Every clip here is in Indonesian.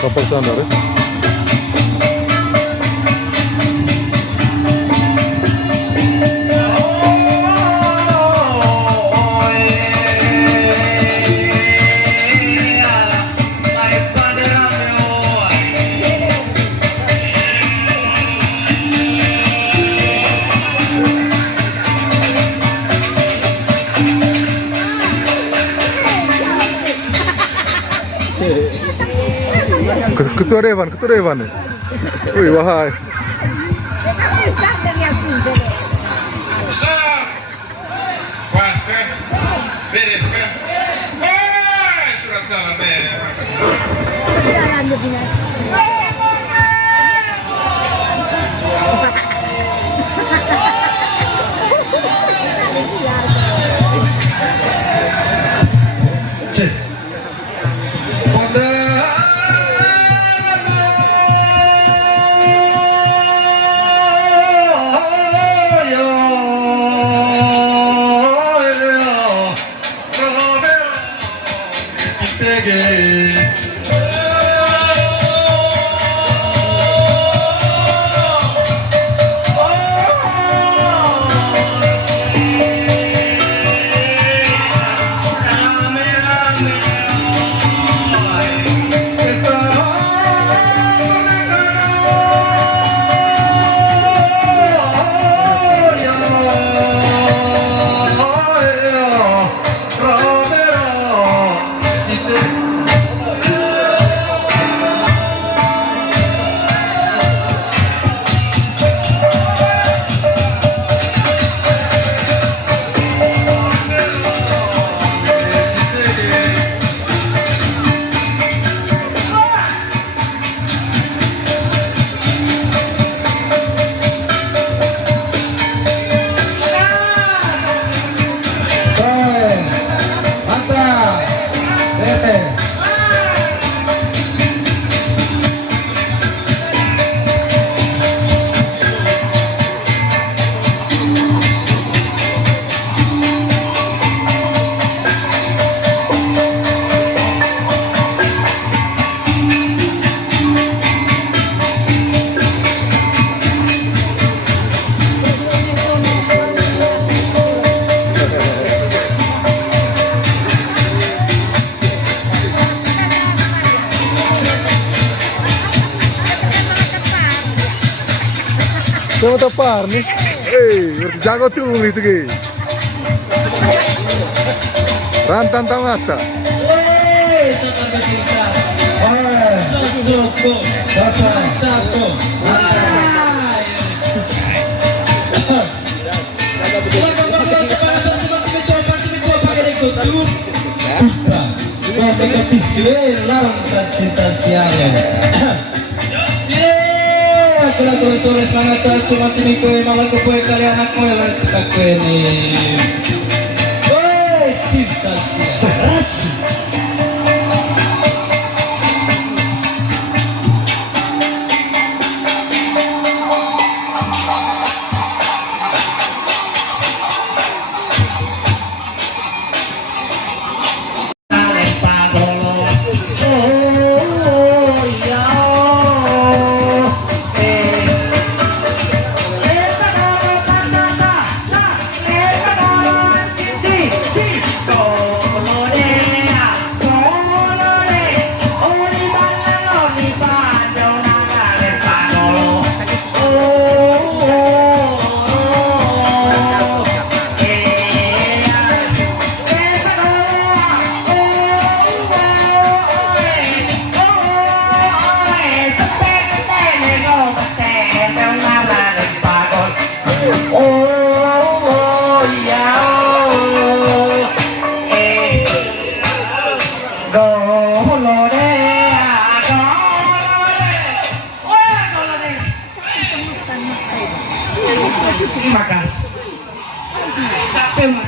Kapal sandar ya. Ketua Dewan. Wih, wahai. Pas kan? Beres kan? Surat jalan beres. Siapa tepar nih? Jago tuh itu ki. Rantan tamata. Terus mana cuma tini kue malah kue kali anak kue kita kue nih. Cinta siapa?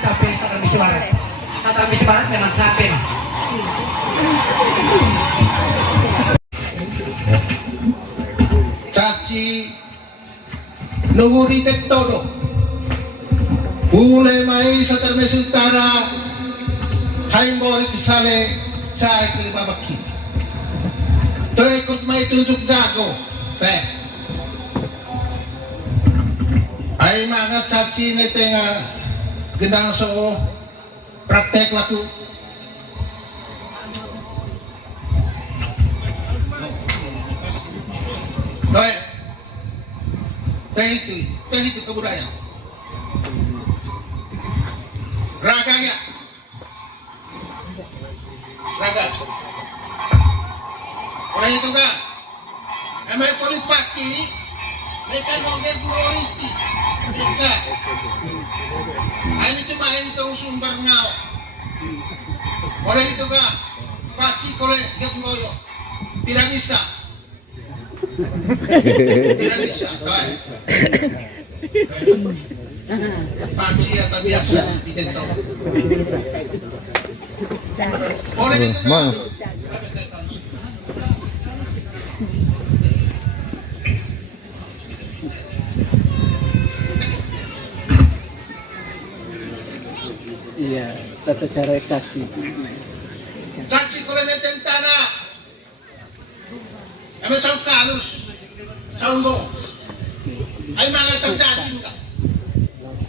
Capek Satar Misi Barat memang capek. Caci nuguritet todo. Ulay may sa Termes Utara, Haimori Kisale, Chay Kilibabaki. Ito ikot may tunjuk jago, pe. Ay mga caci na nga gendang so praktek laku. Teh itu kebudayaan. Raganya, raga. Orang itu kan, emang polis paki, mereka nongeng gloriti, mereka. Ini cuma entong sumber ngau. Orang itu kan, paci kole get ngoyo, tidak bisa. Tidak bisa, paci atau biasa ditentok. Orang itu kan, iya, tata cara caci. Caci kalau neten tanah, emang caw kalus, caw bos, ay mga terjadi enggak?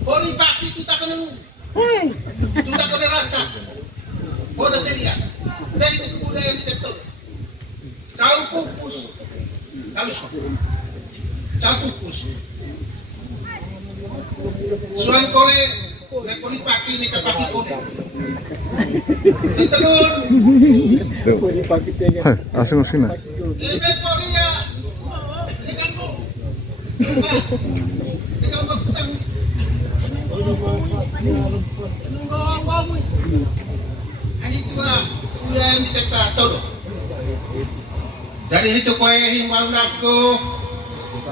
Boni paki itu tak kena, itu tak kena raca, bodoh ceria, dari itu kebudayaan di tektok, caw pupus, kalus, caw pupus, suan kole. Nek poni paki ni kapaki kode. Telur. Hai, asing sini. Ebe poni ya. Ikan ko. Ikan ko putang. Ani tua udah yang ditekta todo. Dari itu koe himbau naku.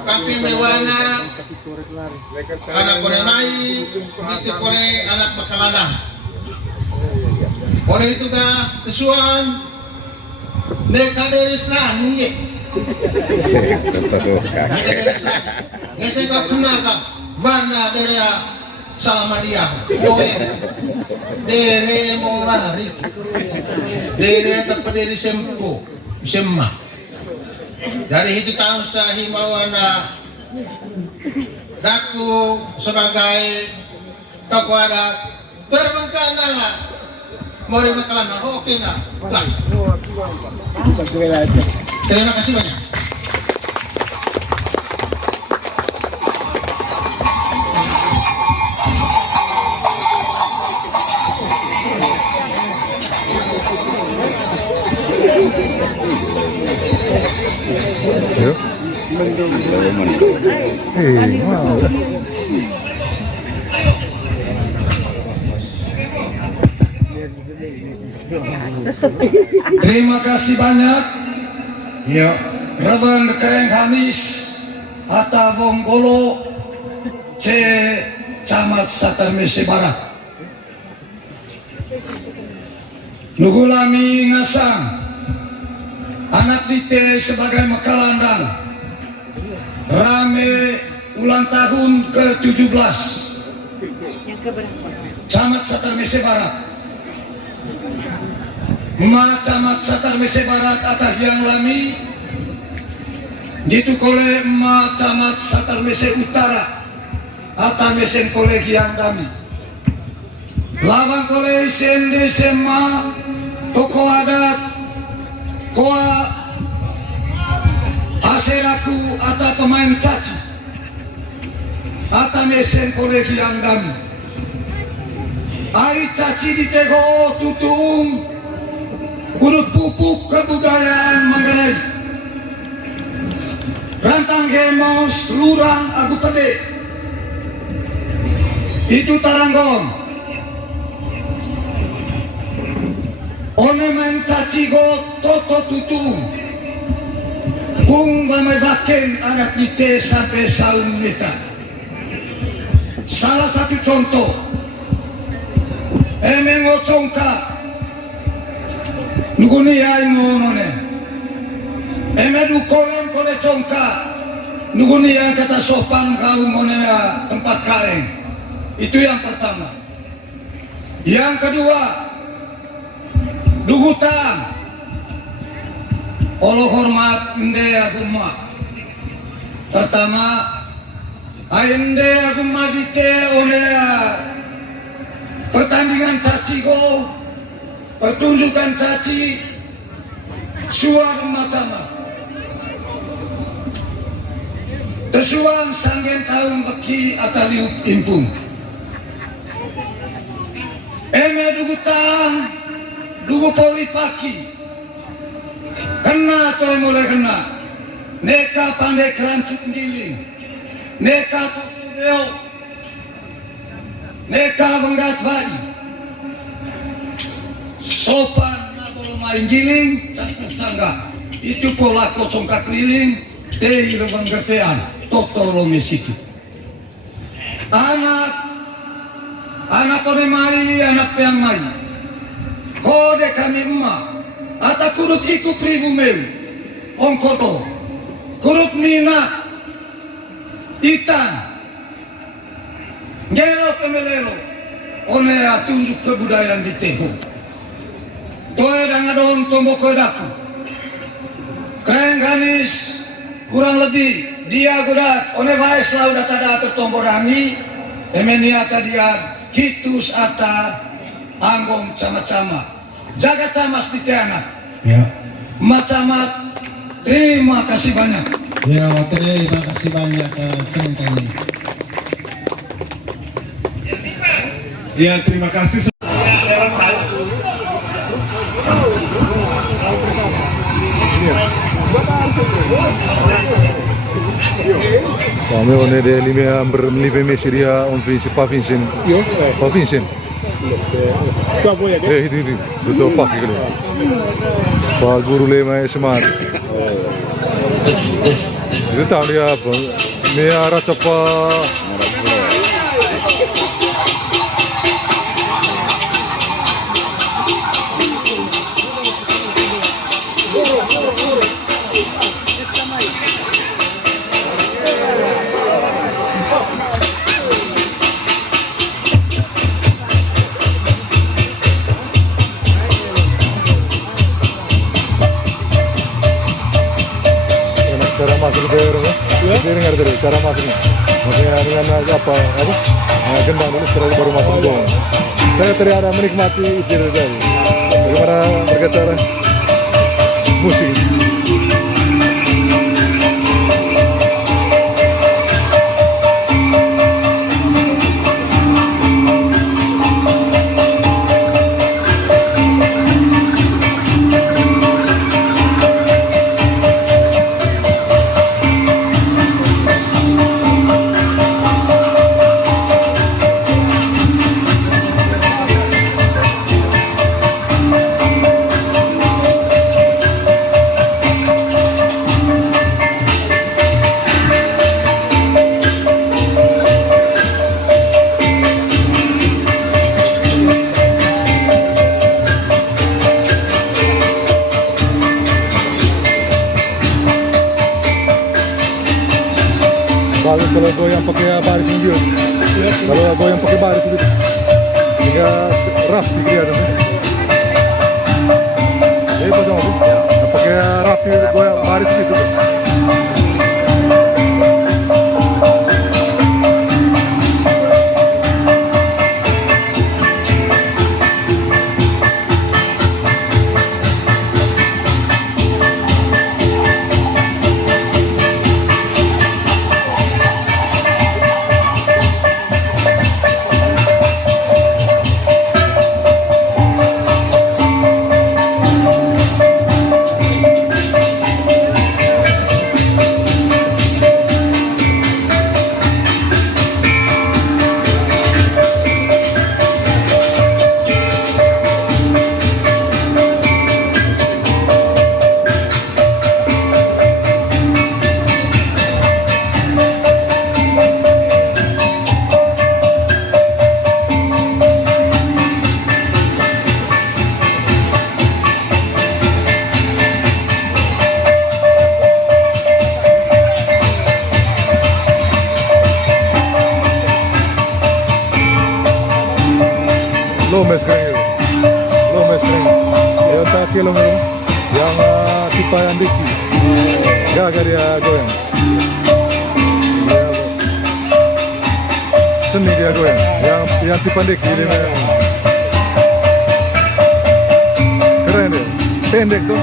Kapi mewana. Anak kore mai, itu kore anak makalanang. Kore itu ga kesuan, mereka dari serani ye. Mereka dari serani. Ngese kau kena kau, bana dari Salamaria, kowe, dari mau lari, dari tempat dari sempo, semma. Dari itu tahun saya himawana. Daku sebagai tokoh adat berbengkana mari makalana oke na terima kasih banyak. Yuk. Wow. Terima kasih banyak. Ya, Reverend Kereng Hanis Hatta Wonggolo C. Camat Satermese Barat. Nugulami Ngasang anak dite sebagai Mekalandang rame ulang tahun ke-17 Camat Satermese Barat. Ma Camat Satermese Barat atah yang lami jitu kole ma Camat Satermese Utara atah mesen kole yang dami lawang kole sende sema toko adat koa aseraku atau pemain caci atau mesen kolegi yang dami ai caci ditego tutung kudu pupuk kebudayaan Manggarai rantang hemos lurang aku pede itu taranggon one main caci go toto tutung bung mamedaken anak dite sampai saun neta. Salah satu contoh emengo congka nuguni ai ngono ne emedu kolen kole congka nugunia kata sopan kau monea tempat kain. Itu yang pertama. Yang kedua, dugutan. Olo hormat ende aguma. Pertama, ende aguma dite onea pertandingan caci go, pertunjukan caci, suar macam tersuang sanggen tahun beki ataliup impung. Eme dugu tang, dugu poli paki, kena toy mulai kena, neka pandai kerancut giling, neka posudeo, neka benggat bayi, sopan na bolo main giling, campur sangga, itu pola kocong keliling, teh rebang gepean. Totoro mesitu. Anak kode mai, anak peang mai. Kode kami emak. Ata kurut iku pribu meu. Ongkoto. Kurut nina. Itan. Ngelo kemelelo. Onea tunjuk kebudayaan di teho. Toe dangadon tombo kodaku. Keren ganis. Kurang lebih dia gudat one bae selalu data tertombor rami emeniata dia hitus ata anggom cama-cama jaga camas di teanak ya macamat. Terima kasih banyak ya. Terima kasih banyak teman-teman. Ya, terima kasih. Kami on är det lite mer seria on finns på finsen. På finsen. Hidi. Betul pak gitu. Pak guru le mai smart. Itu tahu dia apa? Ni arah cepat. Cara masuk ke daerah, dia dengar dari cara masuknya. Maksudnya dengan apa? Gendang dulu, setelah baru masuk ke dalam. Saya ternyata menikmati itu dari bagaimana berbicara musik. Kalau goyang pakai baris video, kalau goyang pakai baris itu, hingga rapi kelihatan. Jadi pada waktu pakai rapi goyang baris gitu. Lomes kering itu. Lomes kering. Yang tak kilo yang tipe yang diki. Gak dia goyang. Seni dia goyang. Yang tipe diki dia memang. Keren dia. Pendek tuh.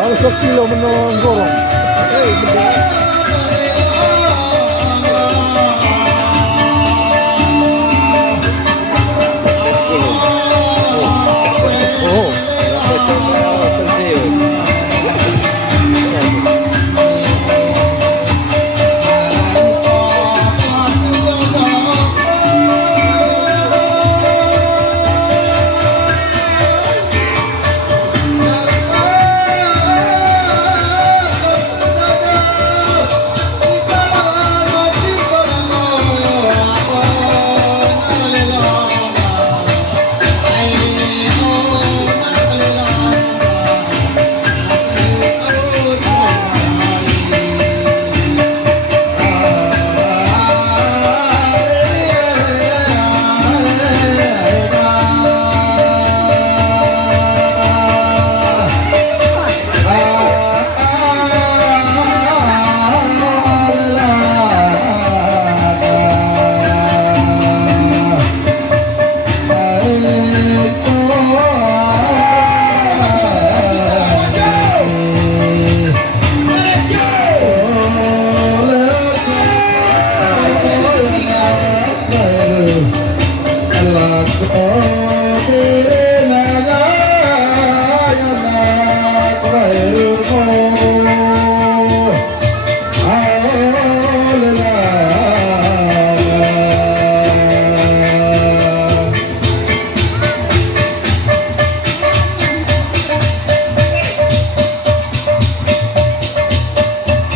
Harus 1 kilo menonggorong.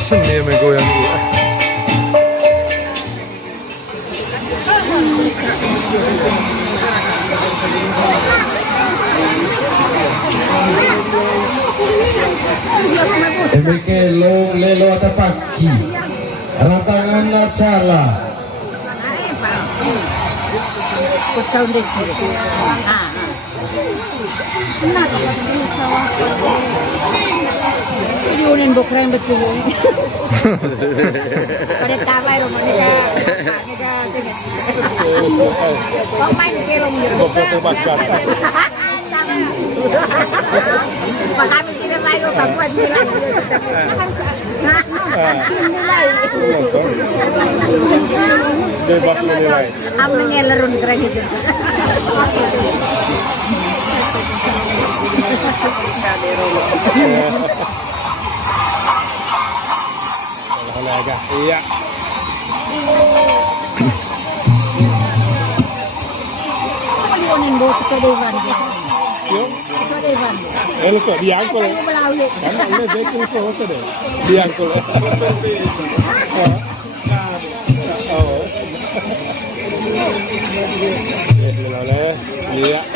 Seni yang goyang itu. Demikian lelo atau pagi ratangan lacala Diunin bukrem betul. Pada tawai rumahnya kau main kerong gitu. Makan kita main rumah buat Bebas menilai. Ambil ngelerun keren itu. Iya. Diunin bos ke dewan. Ke dewan. Lo kok diangkul. Kan udah jadi terus deh. Diangkul. Oh. Iya.